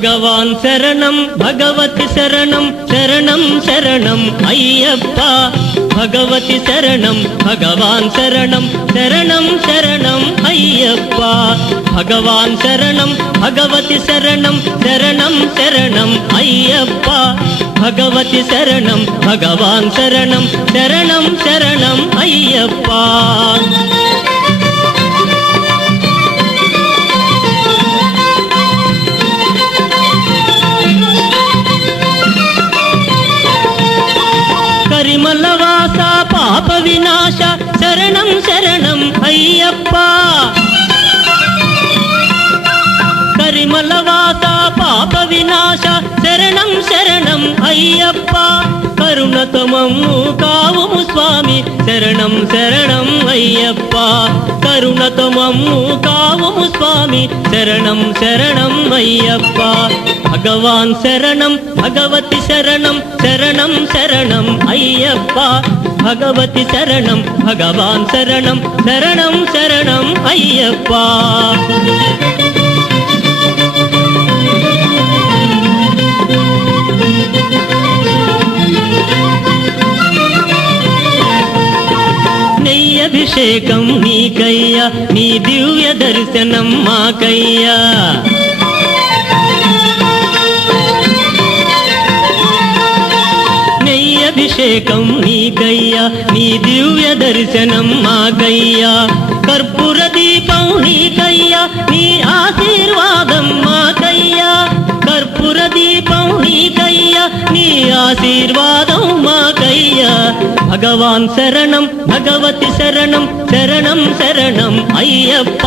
భగవాన్ శరణం భగవతి శరణం శరణం శరణం అయ్యప్ప భగవతి శరణం భగవాన్ శరణం శరణం శరణం అయ్యప్ప భగవాన్ శరణం భగవతి శరణం శరణం శరణం అయ్యప్ప భగవతి శరణం భగవాన్ శరణం శరణం శరణం అయ్యప్ప కరిమలవాస పాప వినాశ శరణం శరణం అయ్యప్ప కరిమలవాస పాప వినాశ శరణం శరణం అయ్యప్ప కరుణతో మమ్ము కావుము స్వామి శరణం శరణం అయ్యప్ప కరుణతో మమ్ము కావుము స్వామి శరణం శరణం అయ్యప్ప భగవాన్ శరణం భగవతి శరణం శరణం శరణం అయ్యప్ప భగవతి శరణం భగవాన్ శరణం శరణం శరణం అయ్యప్ప అభిషేకం నీకయ్యా నీ దివ్య దర్శనం మాకయ్యా అభిషేకం నీకయ్యా నీ దివ్య దర్శనం మాకయ్యా కర్పూర దీపం నీకయ్యా నీ ఆశీర్వాదం మాకయ్యా కర్పూర దీపం నీకయ్యా నీ ఆశీర్వాదం మాకయ్యా భగవాన్ శరణం భగవతి శరణం శరణం శరణం అయ్యప్ప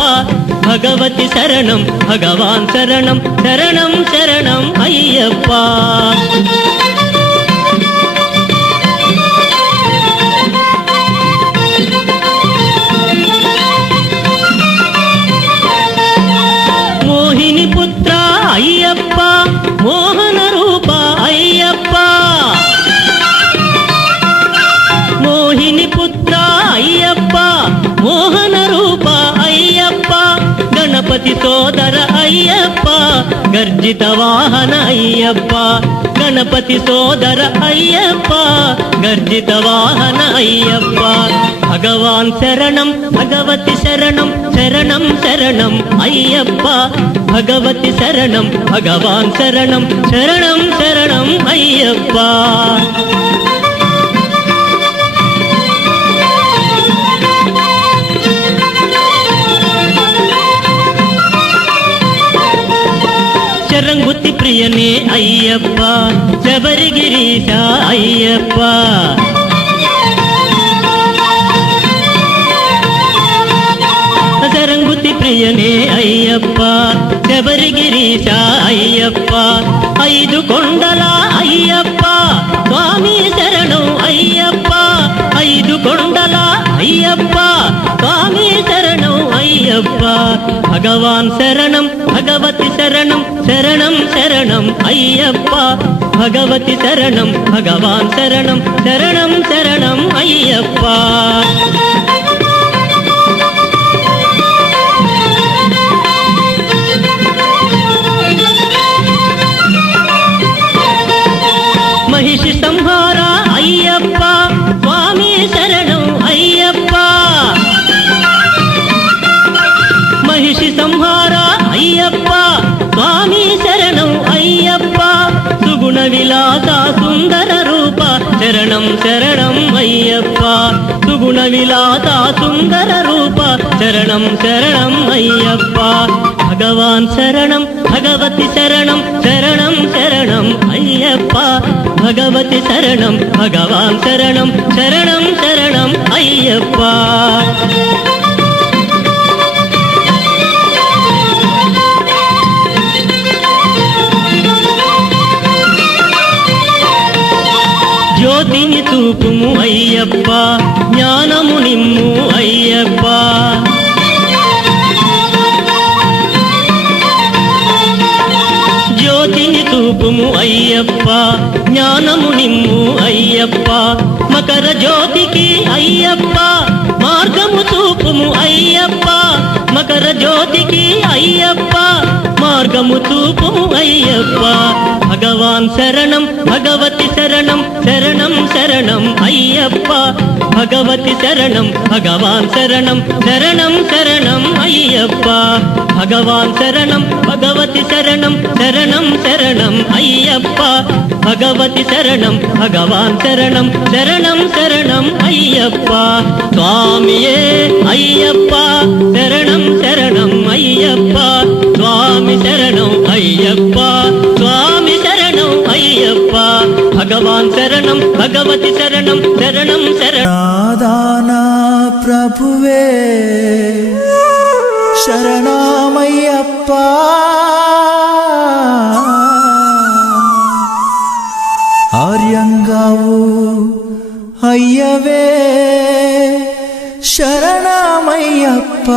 భగవతి శరణం భగవాన్ శరణం శరణం శరణం అయ్యప్ప మోహిని పుత్ర అయ్యప్ప మోహన రూప అయ్యప్ప మోహిని పుత్ర అయ్యప్ప మోహన రూప అయ్యప్ప గణపతి సోదర అయ్యప్ప గర్జిత వాహన అయ్యప్ప గణపతి సోదర అయ్యప్ప గర్జిత వాహన అయ్యప్ప భగవాన్ శరణం భగవతి శరణం శరణం శరణం అయ్యప్ప భగవతి శరణం భగవాన్ శరణం శరణం శరణం అయ్యప్ప శరంగుతి ప్రియనే అయ్యప్ప శబరిగిరీశ అయ్యప్ప శరంగుతి ప్రియనే అయ్యప్ప శబరిగిరీశ అయ్యప్ప ఐదు కొండల అయ్యప్ప స్వామి శరణం అయ్యప్ప ఐదు కొండల అయ్యప్ప స్వామి శరణం అయ్యప్ప భగవాన్ శరణం భగవతి శరణం శరణం శరణం అయ్యప్ప భగవతి శరణం భగవాన్ శరణం శరణం శరణం అయ్యప్ప మహిషి సంహార అయ్యప్ప స్వామి శరణం అయ్యప్ప మహిషి సంహార అయ్యప్ప స్వామి శరణం అయ్యప్ప సుగుణ విలాస సుందర రూప శరణం శరణం అయ్యప్ప సుగుణ విలాస సుందర రూప శరణం శరణం అయ్యప్ప భగవాన్ శరణం భగవతి శరణం శరణం శరణం అయ్యప్ప భగవతి శరణం భగవాన్ శరణం శరణం శరణం అయ్యప్ప జ్యోతిని చూపుము అయ్యప్ప జ్ఞానము నిమ్ము అయ్యప్ప జ్యోతిని చూపుము అయ్యప్ప జ్ఞానము నిమ్ము అయ్యప్ప అయ్యప్ప మకర జ్యోతికి అయ్యప్ప మార్గము చూపుము అయ్యప్ప మకర జ్యోతికి అయ్యప్ప మార్గము చూపుము అయ్యప్ప భగవాన్ శరణం భగవతి శరణం శరణం శరణం అయ్యప్ప భగవతి శరణం భగవాన్ శరణం శరణం శరణం అయ్యప్ప భగవాన్ శరణం భగవతి శరణం శరణం శరణం అయ్యప్ప భగవతి శరణం భగవాన్ శరణం శరణం శరణం అయ్యప్ప స్వామియే అయ్యప్ప శరణం శరణం అయ్యప్ప స్వామి శరణం అయ్యప్ప స్వామి శరణం అయ్యప్ప భగవాన్ శరణం భగవతి శరణం శరణం శరణం నాదానా ప్రభువే శరణమయ్యప్ప ఆర్యంగావు అయ్యవే శరణమయ్యప్ప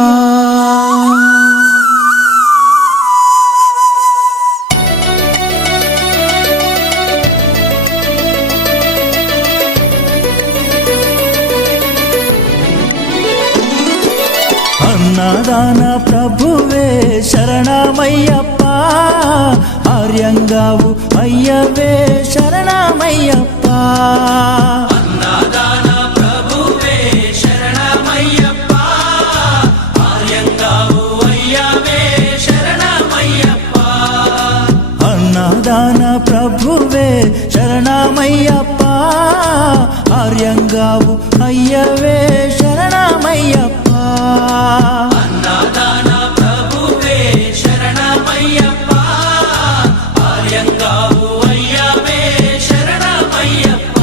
అన్నదాన ప్రభువే శరణమయ్యప్ప ఆర్యంగావు అయ్యవే శరణమయ్యప్ప అన్నదాన ప్రభువే శరణమయ్యప్ప ఆర్యంగావు అయ్యవే శరణమయ్యప్ప అన్నదాన ప్రభువే శరణమయ్యప్ప ఆర్యంగావు అయ్యవే శరణమయ్యప్ప అన్నదాన ప్రభువే శరణమయ్యప్ప ఆర్యంగావు అయ్యవే శరణమయ్యప్ప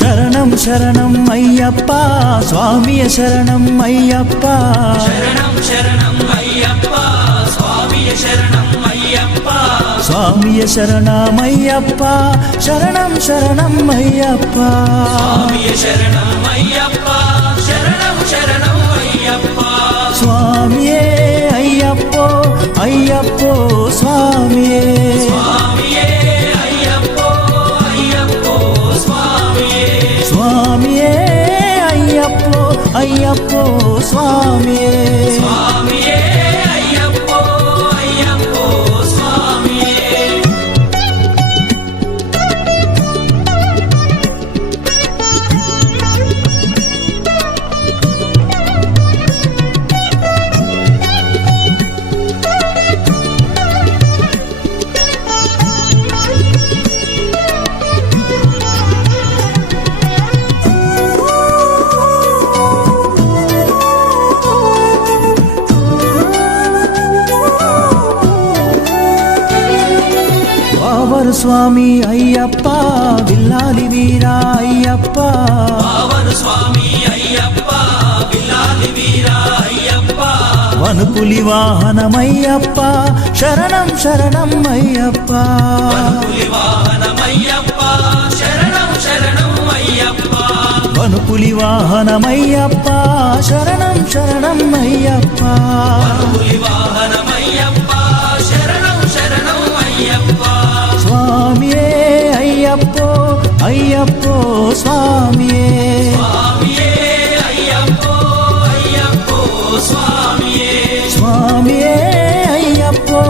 శరణం శరణం అయ్యప్ప స్వామియ శరణం అయ్యప్ప శరణం శరణం అయ్యప్ప స్వామియ శరణం అయ్యప్ప స్వామియ శరణమయ్యప్ప శరణం శరణం అయ్యప్ప స్వామియ శరణం అయ్యప్ప శరణం శరణం అయ్యప్ప స్వామియే అయ్యప్పో అయ్యప్పో స్వామియే స్వామియే అయ్యప్పో అయ్యప్పో స్వామియే స్వామియే అయ్యప్పో అయ్యప్పో స్వామియే స్వామియే అయ్యప్పో అయ్యప్పో స్వామియే పావర్ స్వామి అయ్యప్ప విల్లాలి వీరా అయ్యప్ప పావన స్వామి అయ్యప్ప విల్లాలి వీరా అయ్యప్ప వనుపులి వాహనమయ్యప్ప శరణం శరణం అయ్యప్ప పులి వాహనమయ్యప్ప శరణం శరణం అయ్యప్ప వనుపులి వాహనమయ్యప్ప శరణం శరణం అయ్యప్ప పులి వాహనమయ్యప్ప శరణం శరణం అయ్యప్ప స్వామియే అయ్యప్పో అయ్యప్పో స్వామియే స్వామియే అయ్యప్పో అయ్యప్పో స్వామియే స్వామియే అయ్యప్పో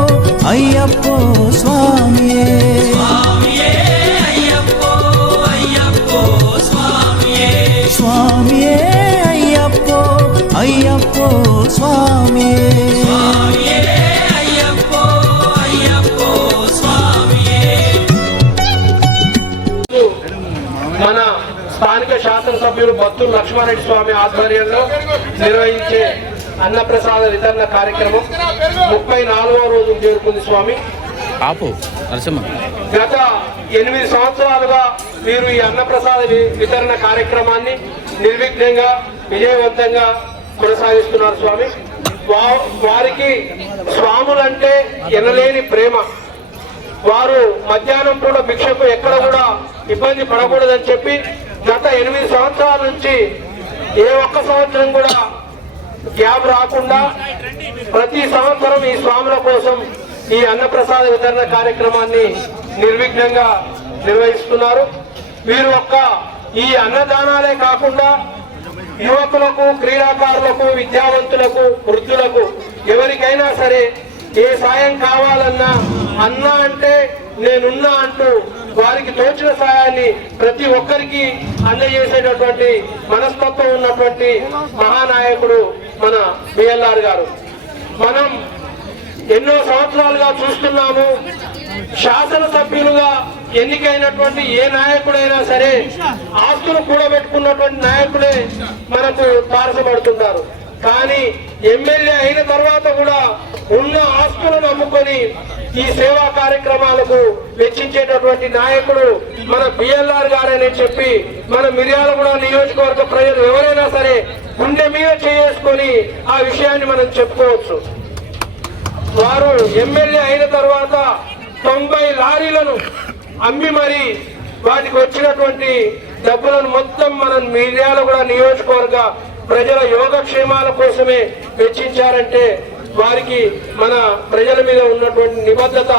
అయ్యప్పో స్వామియే స్వామియే అయ్యప్పో అయ్యప్పో స్వామియే స్వామియే అయ్యప్పో అయ్యప్పో స్వామియే స్వామియే అయ్యప్పో అయ్యప్పో స్వామియే మన స్థానిక శాసనసభ్యులు బత్తుల లక్ష్మారెడ్డి స్వామి ఆధ్వర్యంలో నిర్వహించే అన్నప్రసాద వితరణ కార్యక్రమం 34వ రోజు చేరుకుంది స్వామి. ఆపు నరసింహ గత 8 సంవత్సరాలుగా వీరు ఈ అన్నప్రసాద వితరణ కార్యక్రమాన్ని నిర్విఘ్నంగా విజయవంతంగా కొనసాగిస్తున్నారు స్వామి. వారికి స్వాములంటే ఎనలేని ప్రేమ. వారు మధ్యాహ్నం పూట భిక్షకు ఎక్కడ కూడా ఇబ్బంది పడకూడదని చెప్పి గత 8 సంవత్సరాల నుంచి ఏ ఒక్క సంవత్సరం కూడా గ్యాప్ రాకుండా ప్రతి సంవత్సరం ఈ స్వాముల కోసం ఈ అన్నప్రసాద వితరణ కార్యక్రమాన్ని నిర్విఘ్నంగా నిర్వహిస్తున్నారు. మీరు ఒక్క ఈ అన్నదానాలే కాకుండా యువకులకు, క్రీడాకారులకు, విద్యావంతులకు, వృద్ధులకు ఎవరికైనా సరే ఏ సాయం కావాలన్నా అన్న అంటే నేనున్నా అంటూ వారికి తోచిన సాయాన్ని ప్రతి ఒక్కరికి అందజేసేటటువంటి మనస్తత్వం ఉన్నటువంటి మహానాయకుడు మన బిఎల్ఆర్ గారు. మనం ఎన్నో సంవత్సరాలుగా చూస్తున్నాము, శాసనసభ్యులుగా ఎన్నికైనటువంటి ఏ నాయకుడైనా సరే ఆస్తులు కూడబెట్టుకున్నటువంటి నాయకులే మనకు తారసపడుతుంటారు. కానీ ఎమ్మెల్యే అయిన తర్వాత కూడా ఉన్న ఆస్తులను అమ్ముకొని ఈ సేవా కార్యక్రమాలకు వెచ్చించేటటువంటి నాయకుడు మన బిఎల్ఆర్ గారని చెప్పి మన మిర్యాలగూడ నియోజకవర్గ ప్రజలు ఎవరైనా సరే గుండె మీద చేసుకొని ఆ విషయాన్ని మనం చెప్పుకోవచ్చు. వారు ఎమ్మెల్యే అయిన తర్వాత 90 లారీలను అమ్మి మరి వాటికి వచ్చినటువంటి డబ్బులను మొత్తం మన మిర్యాలగూడ నియోజకవర్గ ప్రజల యోగక్షేమాల కోసమే వెచ్చించారంటే వారికి మన ప్రజల మీద ఉన్నటువంటి నిబద్ధత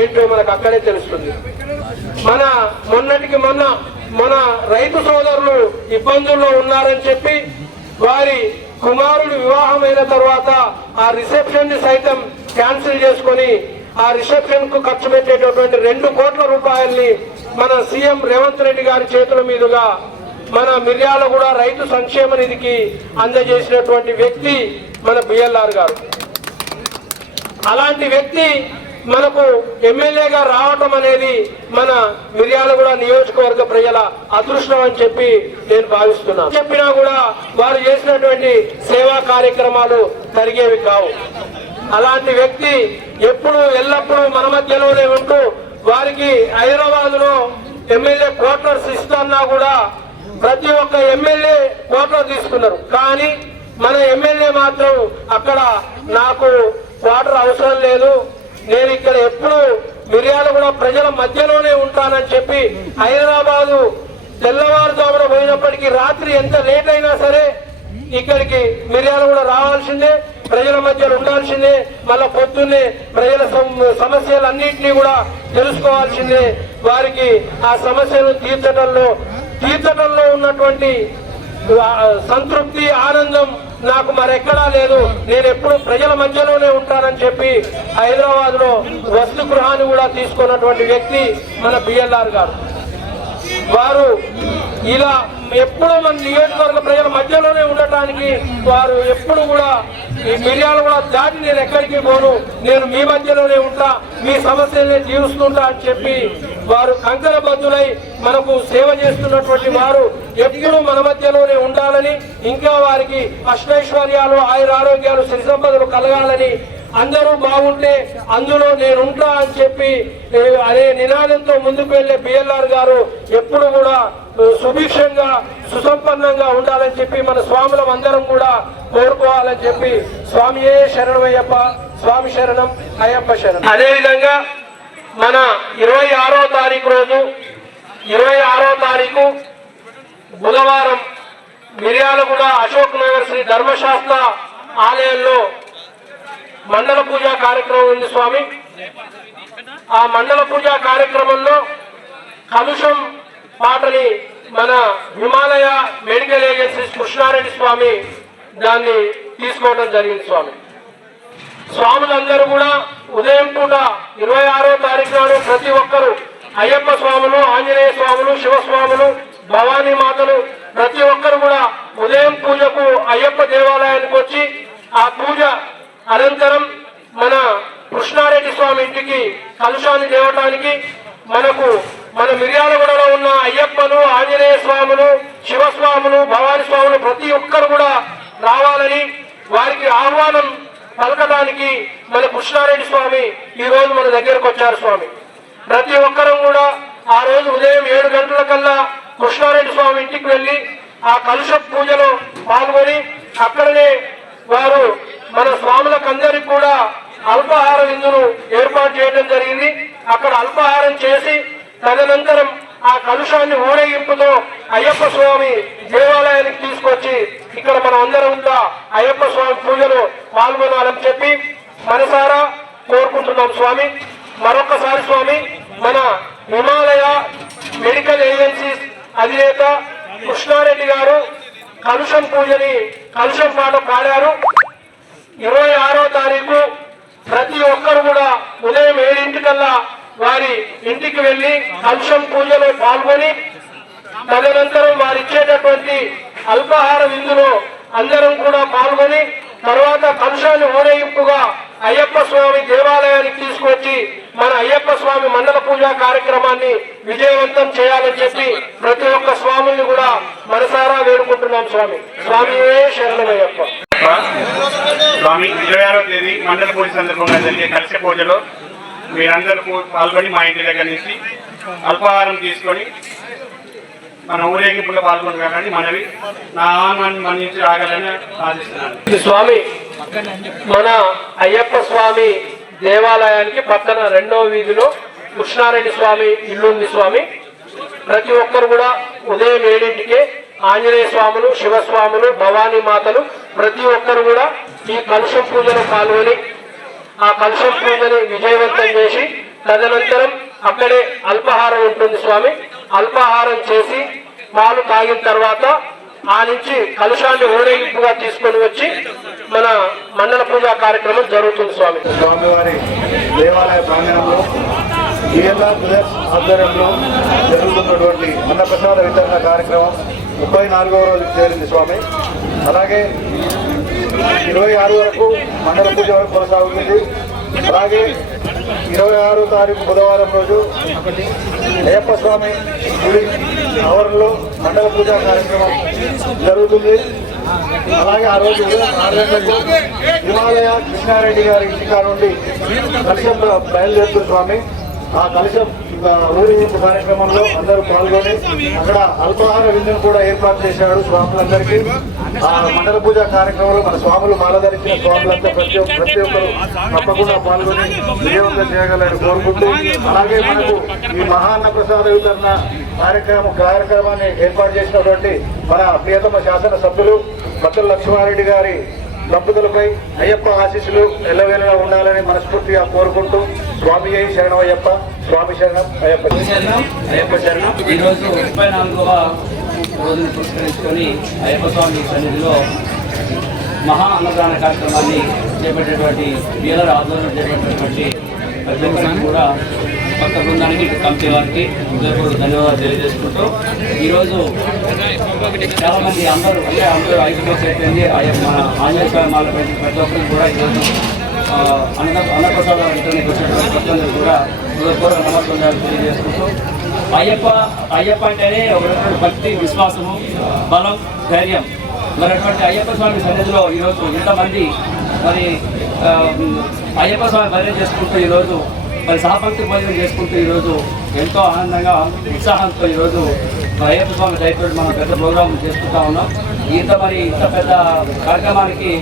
ఏంటో మనకు అక్కడే తెలుస్తుంది. మొన్నటికి మన రైతు సోదరులు ఇబ్బందుల్లో ఉన్నారని చెప్పి వారి కుమారుడు వివాహమైన తర్వాత ఆ రిసెప్షన్ ని సైతం క్యాన్సిల్ చేసుకొని ఆ రిసెప్షన్ కు ఖర్చు పెట్టేటటువంటి 2 కోట్ల రూపాయల్ని మన సీఎం రేవంత్ రెడ్డి గారి చేతుల మీదుగా మన మిర్యాలగూడ రైతు సంక్షేమ నిధికి అందజేసినటువంటి వ్యక్తి మన బిఎల్ఆర్ గారు. అలాంటి వ్యక్తి మనకు ఎమ్మెల్యేగా రావటం అనేది మన మిర్యాలగూడ నియోజకవర్గ ప్రజల అదృష్టం అని చెప్పి నేను భావిస్తున్నాను. చెప్పినా కూడా వారు చేసినటువంటి సేవా కార్యక్రమాలు జరిగేవి కావు. అలాంటి వ్యక్తి ఎప్పుడు ఎల్లప్పుడూ మన మధ్యలోనే ఉంటూ వారికి హైదరాబాద్ లో ఎమ్మెల్యే క్వార్టర్స్ ఇస్తున్నా కూడా ప్రతి ఒక్క ఎమ్మెల్యే క్వార్టర్ తీసుకున్నారు. కానీ మన ఎమ్మెల్యే మాత్రం అక్కడ నాకు క్వార్టర్ అవసరం లేదు, నేను ఇక్కడ ఎప్పుడు మిర్యాలగూడ ప్రజల మధ్యలోనే ఉంటానని చెప్పి హైదరాబాదు తెల్లవారుజామున పోయినప్పటికీ రాత్రి ఎంత లేట్ అయినా సరే ఇక్కడికి మిర్యాలగూడ రావాల్సిందే, ప్రజల మధ్యలో ఉండాల్సిందే, మళ్ళా పొద్దున్నే ప్రజల సమస్యలన్నింటినీ కూడా తెలుసుకోవాల్సిందే. వారికి ఆ సమస్యలను తీర్చడంలో ఉన్నటువంటి సంతృప్తి, ఆనందం నాకు మరెక్కడా లేదు. నేను ఎప్పుడు ప్రజల మధ్యలోనే ఉంటానని చెప్పి హైదరాబాద్ లో వసతి గృహాన్ని కూడా తీసుకున్నటువంటి వ్యక్తి మన బిఎల్ఆర్ గారు. వారు ఇలా ఎప్పుడు మన నియోజకవర్గ ప్రజల మధ్యలోనే ఉండటానికి వారు ఎప్పుడు కూడా ఈ మిర్యాలగూడ దాటి నేను ఎక్కడికి పోను, నేను మీ మధ్యలోనే ఉంటా, మీ సమస్యల్ని తీరుస్తుంటా అని చెప్పి వారు కంకణబద్ధులై మనకు సేవ చేస్తున్నటువంటి వారు ఎప్పుడు మన మధ్యలోనే ఉండాలని, ఇంకా వారికి అష్టైశ్వర్యాలు, ఆయురారోగ్యాలు, సిరి సంపదలు కలగాలని, అందరూ బాగుంటే అందులో నేనుంటా అని చెప్పి అనే నినాదంతో ముందుకు వెళ్లే బిఎల్ఆర్ గారు ఎప్పుడు కూడా సుభిక్షంగా, సుసంపన్నంగా ఉండాలని చెప్పి మన స్వాములం అందరం కూడా కోరుకోవాలని చెప్పి స్వామియే శరణమయ్యప్ప, స్వామి శరణం, అయ్యప్ప శరణం. అదేవిధంగా మన 26వ తారీఖు రోజు 26వ తారీఖు బుధవారం మిర్యాలగూడ అశోక్ నగర్ శ్రీ ధర్మశాస్త్ర ఆలయంలో మండల పూజ కార్యక్రమం ఉంది స్వామి. ఆ మండల పూజ కార్యక్రమంలో కలుషం పాటని మన హిమాలయ మెడికల్ ఏజెన్సీ కృష్ణారెడ్డి స్వామి దాన్ని తీసుకోవడం జరిగింది స్వామి. స్వాములందరూ కూడా ఉదయం పూట 26వ తారీఖు నాడు ప్రతి ఒక్కరు అయ్యప్ప స్వాములు, ఆంజనేయ స్వాములు, శివస్వాములు, భవానీ మాతలు ప్రతి ఒక్కరు కూడా ఉదయం పూజకు అయ్యప్ప దేవాలయానికి వచ్చి ఆ పూజ అనంతరం మన కృష్ణారెడ్డి స్వామి ఇంటికి కలుషాన్ని తేవటానికి మన మిర్యాలగూడలో ఉన్న అయ్యప్పలు, ఆంజనేయ స్వాములు, శివస్వాములు, భవానీ స్వాములు ప్రతి ఒక్కరు కూడా రావాలని వారికి ఆహ్వానం పలకడానికి మన కృష్ణారెడ్డి స్వామి ఈ రోజు మన దగ్గరకు వచ్చారు స్వామి. ప్రతి ఒక్కరూ కూడా ఆ రోజు ఉదయం 7 గంటల కల్లా కృష్ణారెడ్డి స్వామి ఇంటికి వెళ్లి ఆ కలుష పూజలో పాల్గొని అక్కడనే వారు మన స్వాములకందరికి కూడా అల్పాహార విందును ఏర్పాటు చేయడం జరిగింది. అక్కడ అల్పాహారం చేసి తదనంతరం ఆ కలుషాన్ని ఊరేగింపుతో అయ్యప్ప స్వామి దేవాలయానికి తీసుకొచ్చి ఇక్కడ మనం అందరం కూడా అయ్యప్ప స్వామి పూజలో పాల్గొనాలని చెప్పి మనసారా కోరుకుంటున్నాం స్వామి. మరొకసారి స్వామి మన హిమాలయ మెడికల్ ఏజెన్సీస్ అధినేత కృష్ణారెడ్డి గారు కలుషం పూజని కలుషం పాట పాడారు. 26వ తారీఖు ప్రతి ఒక్కరు కూడా ఉదయం 7 వారి ఇంటికి వెళ్లి కలుషం పూజలో పాల్గొని తదనంతరం వారు ఇచ్చేటటువంటి అల్పాహార విందులో అందరం కూడా పాల్గొని తర్వాత కలుషాన్ని ఊరేగింపుగా అయ్యప్ప స్వామి దేవాలయానికి తీసుకొచ్చి మన అయ్యప్ప స్వామి మండల పూజా కార్యక్రమాన్ని విజయవంతం చేయాలని చెప్పి ప్రతి ఒక్క స్వాముల్ని కూడా మనసారా వేడుకుంటున్నాం. స్వామియే శరణమయ్యప్ప. స్వామి 26వ తేదీ మండల పూజ సందర్భంగా జరిగే కలశ పూజలో మీరందరూ పాల్గొని మా ఇంటి దగ్గర నుంచి అల్పాహారం తీసుకొని మన ఊరేగింపులో పాల్గొనగాలని మనవి నా ఆహ్వానాన్ని మన్నించి రాగలని ఆశిస్తున్నాను. స్వామి మన అయ్యప్ప స్వామి దేవాలయానికి పక్కన 2వ వీధిలో కృష్ణారెడ్డి స్వామి ఇల్లు ఉంది. స్వామి ప్రతి ఒక్కరు కూడా ఉదయం 7 ఆంజనేయ స్వాములు, శివస్వాములు, భవానీ మాతలు ప్రతి ఒక్కరు కూడా ఈ కలుషం పూజలో పాల్గొని ఆ కలుషం పూజని విజయవంతం చేసి తదనంతరం అక్కడే అల్పాహారం ఉంటుంది. స్వామి అల్పాహారం చేసి పాలు తాగిన తర్వాత ఆ నుంచి కలుషాన్ని ఊరేగింపుగా తీసుకొని వచ్చి మన మండల పూజా కార్యక్రమం జరుగుతుంది. స్వామివారి దేవాలయ ప్రాంగణంలో ఈఎల్ఆర్ బ్రదర్స్ ఆధ్వర్యంలో జరుగుతున్నటువంటి అన్నప్రసాద వితరణ కార్యక్రమం 34వ రోజు చేరింది. స్వామి అలాగే 26 వరకు మండల పూజ వరకు కొనసాగుతుంది. అలాగే 26వ తారీఖు బుధవారం రోజు అయ్యప్ప స్వామి గుడి ఆవరణలో మండల పూజా కార్యక్రమం జరుగుతుంది. అలాగే ఆ రోజు ఉదయం 6 గంటలకు హిమాలయ కృష్ణారెడ్డి గారి ఇంటికా నుండి కలశం బయలుదేరుతుంది. స్వామి ఆ కలశం ఊరేగింపు కార్యక్రమంలో అందరూ పాల్గొని అక్కడ అల్పాహార విందును కూడా ఏర్పాటు చేశాడు స్వాములందరికీ. ఆ మండల పూజ కార్యక్రమంలో మన స్వాములు మాలధరించిన స్వాములంతా ప్రతి ఒక్కరు తప్పకుండా పాల్గొని విజయవంతం చేయగలని కోరుకుంటూ అలాగే మనకు ఈ మహాన్న ప్రసాద వితరణ కార్యక్రమాన్ని ఏర్పాటు చేసినటువంటి మన ప్రియతమ శాసన సభ్యులు బత్తల లక్ష్మారెడ్డి గారి దంపతులపై అయ్యప్ప ఆశీస్సులు ఎల్లవేళలా ఉండాలని మనస్ఫూర్తిగా కోరుకుంటూ స్వామి శరణం అయ్యప్ప, స్వామి శరణం అయ్యప్ప. అయ్యప్ప శరణం. ఈరోజు 34వ రోజును పురస్కరించుకొని అయ్యప్ప స్వామి సన్నిధిలో మహా అన్నదాన కార్యక్రమాన్ని చేపట్టేటువంటి వీలర్ ఆధ్వర్యంలో చేపట్టేటువంటి ప్రతి ఒక్కరికి కూడా కొత్త బృందానికి కమిటీ వారికి హృదయపూర్వక ధన్యవాదాలు తెలియజేసుకుంటూ ఈరోజు చాలా మంది అందరూ ఐక్యమత్యం అయిపోయింది. మన ఆంజనేయ స్వామి మాల ప్రతి ఒక్కరికి కూడా ఈరోజు అన్నప్రసాద వితరణకు వచ్చినటువంటి భక్తులందరూ కూడా హృదయపూర్వక నమస్కారాలు తెలియజేసుకుంటూ అయ్యప్ప అంటేనే ఒక భక్తి, విశ్వాసము, బలం, ధైర్యం. మరి అటువంటి అయ్యప్ప స్వామి సన్నిధిలో ఈరోజు ఇంతమంది మరి అయ్యప్ప స్వామి భజన చేసుకుంటూ ఈరోజు మరి సహపంక్తి భోజనం చేసుకుంటూ ఈరోజు ఎంతో ఆనందంగా ఉత్సాహంతో ఈరోజు అయ్యప్ప స్వామి దయతో మనం పెద్ద ప్రోగ్రాం చేసుకుంటా ఉన్నాం. ఇంత పెద్ద కార్యక్రమానికి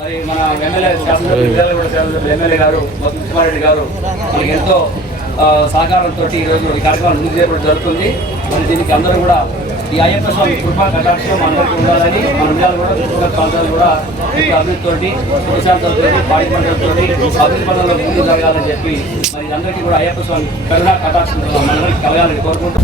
మరి మన ఎమ్మెల్యే శాసనసభ్యులు ఎమ్మెల్యే గారు కృష్ణారెడ్డి గారు మనకి ఎంతో సహకారంతో ఈరోజు ఈ కార్యక్రమం ముందుకు చేపట్టడం జరుగుతుంది. మరి దీనికి అందరూ కూడా ఈ అయ్యప్ప స్వామి కృపా కటాక్షం అందరికీ ఉండాలని మన ఇండియాలో కూడా చుట్టుపక్కల ప్రాంతాలు కూడా అభివృద్ధితోటి, ప్రశాంతంతో, పాడి పంటలతో అభివృద్ధి పనుల్లో ముందుకు జరగాలని చెప్పి మరి అందరికీ కూడా అయ్యప్ప స్వామి కరుణా కటాక్షం మనందరికీ కలగాలని కోరుకుంటూ